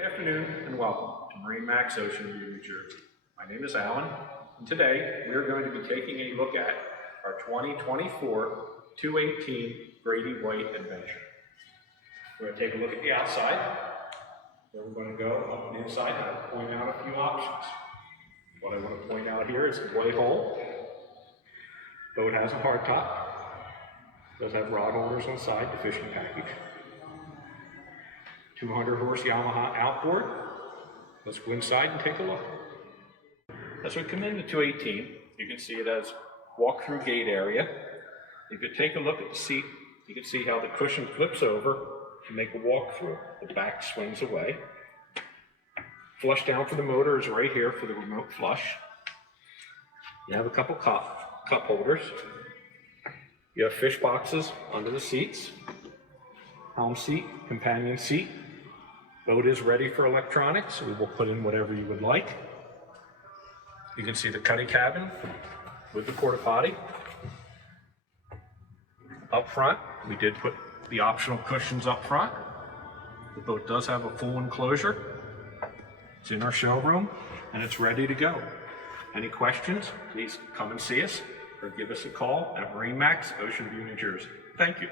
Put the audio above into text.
Good afternoon and welcome to MarineMax Ocean View, New Jersey. My name is Alan, and today we are going to be taking a look at our 2024 218 Grady-White Adventure. We're going to take a look at the outside, then we're going to go up and inside and point out a few options. What I want to point out here is the white hull. Boat has a hardtop. Does have rod holders on the side, the fishing package. 200 horse Yamaha outboard. Let's go inside and take a look. As we come into 218, you can see it has walk-through gate area. If you take a look at the seat, you can see how the cushion flips over to make a walk-through. The back swings away. Flush down for the motor is right here for the remote flush. You have a couple cup holders. You have fish boxes under the seats. Helm seat, companion seat. Boat is ready for electronics. We will put in whatever you would like. You can see the cuddy cabin with the porta potty. Up front, we did put the optional cushions up front. The boat does have a full enclosure. It's in our showroom and it's ready to go. Any questions, please come and see us or give us a call at MarineMax, Ocean View, New Jersey. Thank you.